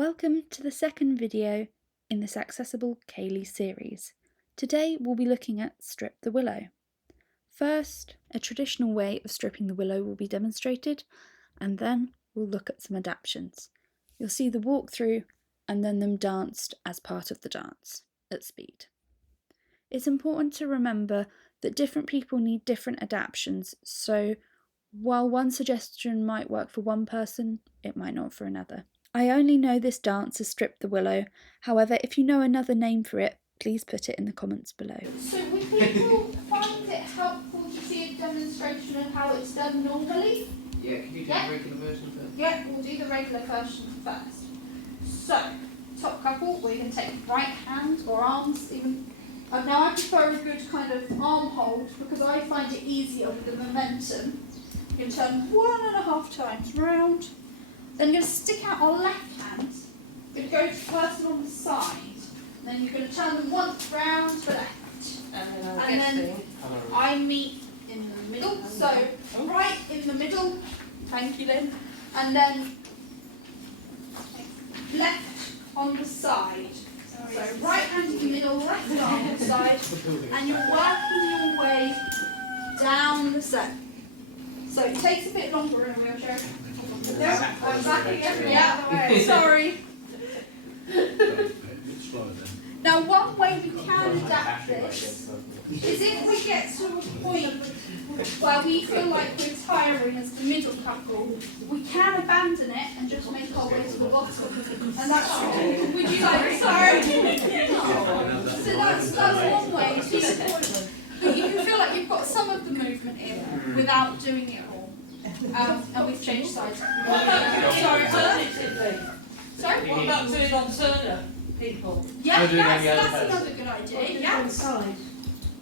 Welcome to the second video in this Accessible Ceilidh series. Today we'll be looking at Strip the Willow. First, a traditional way of stripping the willow will be demonstrated, and then we'll look at some adaptions. You'll see the walkthrough and then them danced as part of the dance at speed. It's important to remember that different people need different adaptions, so while one suggestion might work for one person, it might not for another. I only know this dance as Strip the Willow, however if you know another name for it, please put it in the comments below. So would people find it helpful to see a demonstration of how it's done normally? Yeah, can you do the regular version first? Yeah, we'll do the regular version first. So, top couple, we're going to take right hand or arms even. Now I prefer a good kind of arm hold because I find it easier with the momentum. You can turn 1.5 times round. Then you're going to stick out our left hand. You're going to go to the person on the side. Then you're going to turn them once round to left. And then I meet in the middle. So right in the middle. Thank you, Lynn. And then left on the side. So right hand in the middle, left arm on the side. And you're working your way down the set. So it takes a bit longer in a wheelchair. No, I'm backing everything out of the way. Sorry. Now, one way we can adapt this is if we get to a point where we feel like we're tiring as the middle couple, we can abandon it and just make our way to the bottom. And that's would you like? Sorry. So that's one way to support it. But you can feel like you've got some of the movement in without doing it all. And we've changed sides. Sorry. What about doing on Turner people? Yeah, that's another good idea. Yeah.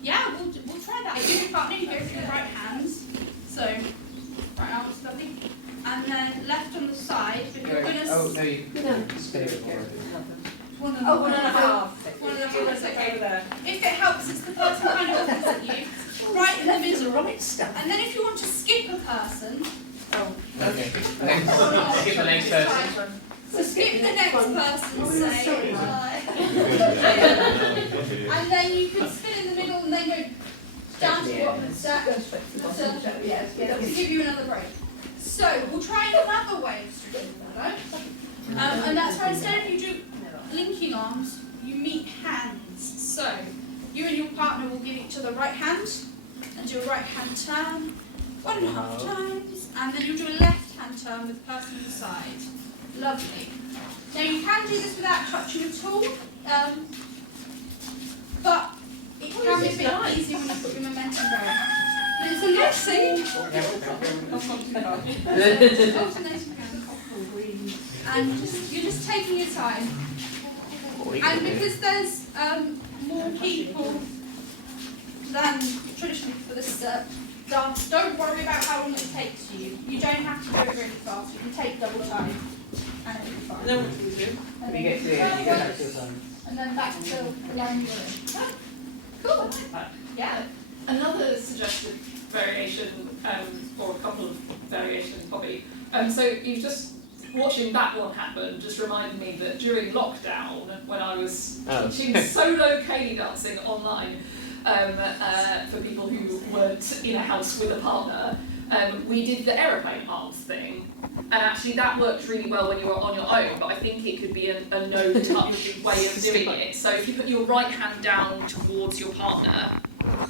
Yeah, we'll try that. If you're partner, you go through the right hands. So, right arm is lovely. And then left on the side, but you're going to... Oh, no, you spin it more. 1.5. 1.5. 1.5 is okay. There. If it helps, it's the person kind of opposite you, right in the middle. And then if you want to skip a person... Okay. Skip the next person. So skip the next person, say hi. And then you can spin in the middle and then go down to what to give you another break. So we'll try another way of stripping the willow. And that's where instead of you do linking arms, you meet hands. So you and your partner will give each other right hand and do a right hand turn 1.5 times, and then you'll do a left hand turn with the person on the side. Lovely. Now you can do this without touching at all, but it can be a bit easier when you put your momentum going. But it's a and you're just taking your time. And because there's more people than traditionally for this dance, don't worry about how long it takes you. You don't have to do it really fast. You can take double time and it'll be fine. Then what do we do? And You get to it, you go back to your time. and then back to the line you're in. Cool. Yeah. Another suggested variation, or a couple of variations probably. So you just watching that one happen just reminded me that during lockdown, when I was teaching solo Ceilidh dancing online for people who weren't in a house with a partner, we did the aeroplane arms thing, and actually that worked really well when you were on your own, but I think it could be a no-touch way of doing it. So if you put your right hand down towards your partner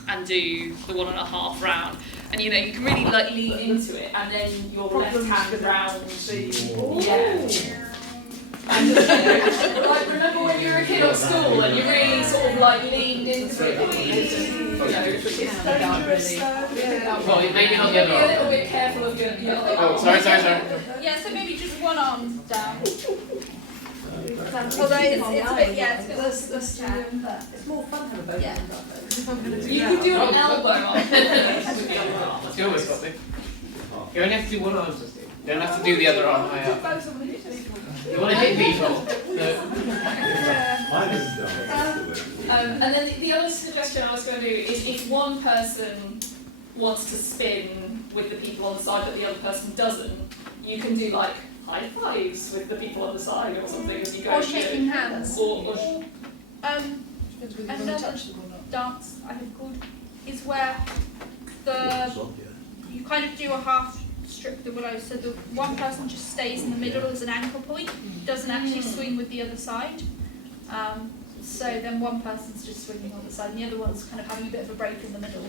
and do the 1.5 round, and you know you can really like lean into it, and then your left hand round. Yeah. And like remember when you were a kid at school and you really sort of like leaned into it, Well, maybe not the other be a little arm. bit careful of your Oh, sorry. Yeah, so maybe just one arm down. Although it's a bit, yeah, it's a bit less It's more fun to have both Yeah. You could do an elbow arm. You always got me. You only have to do one arm, Justin. You don't have to do the other arm high up. You want to hit people. And then the other suggestion I was going to do is if one person wants to spin with the people on the side but the other person doesn't, you can do like high fives with the people on the side or something as you go. Or shaking hands. Or Another dance I have called is where you kind of do a half strip the willow, so the one person just stays in the middle as an anchor point, doesn't actually swing with the other side. So then one person's just swinging on the side and the other one's kind of having a bit of a break in the middle.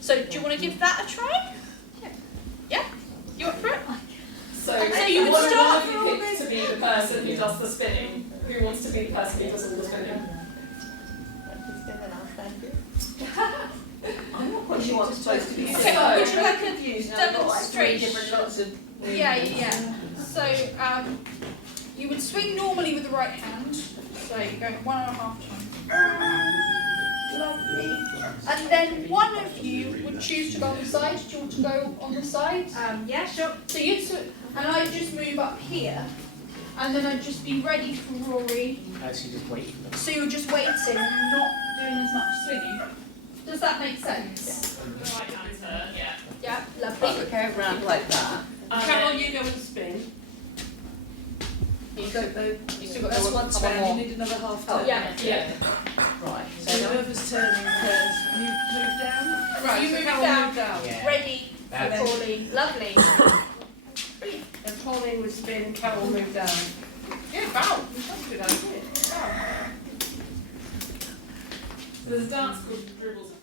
So do you want to give that a try? Yeah? You up for it? so you would start one of you picks to be the person who does the spinning. Who wants to be the person who does all the spinning? I'm not quite sure what I'm supposed to be doing. Okay, would you like a confused. I've got like three demonstration? different lots of. Yeah. So you would swing normally with the right hand. So you go 1.5 times. Lovely. And then one of you would choose to go on the side. Do you want to go on the side? Yeah, sure. So you'd and I'd just move up here. And then I'd just be ready for Rory. So you just wait. So you're just waiting, not doing as much swinging. Does that make sense? The right hand turn, yeah. Yeah, lovely. Go around like that. Carol, you go and spin. You still got That's one turn. You need another half turn. Yeah. Right. So whoever's turning turns. You move down. Right, you so move Carol down. move down. Yeah. Ready for That's- Pauline. Lovely. And Pauline would spin. Carol move down. Yeah, wow. That's a good idea. Wow. There's a dance called Dribbles of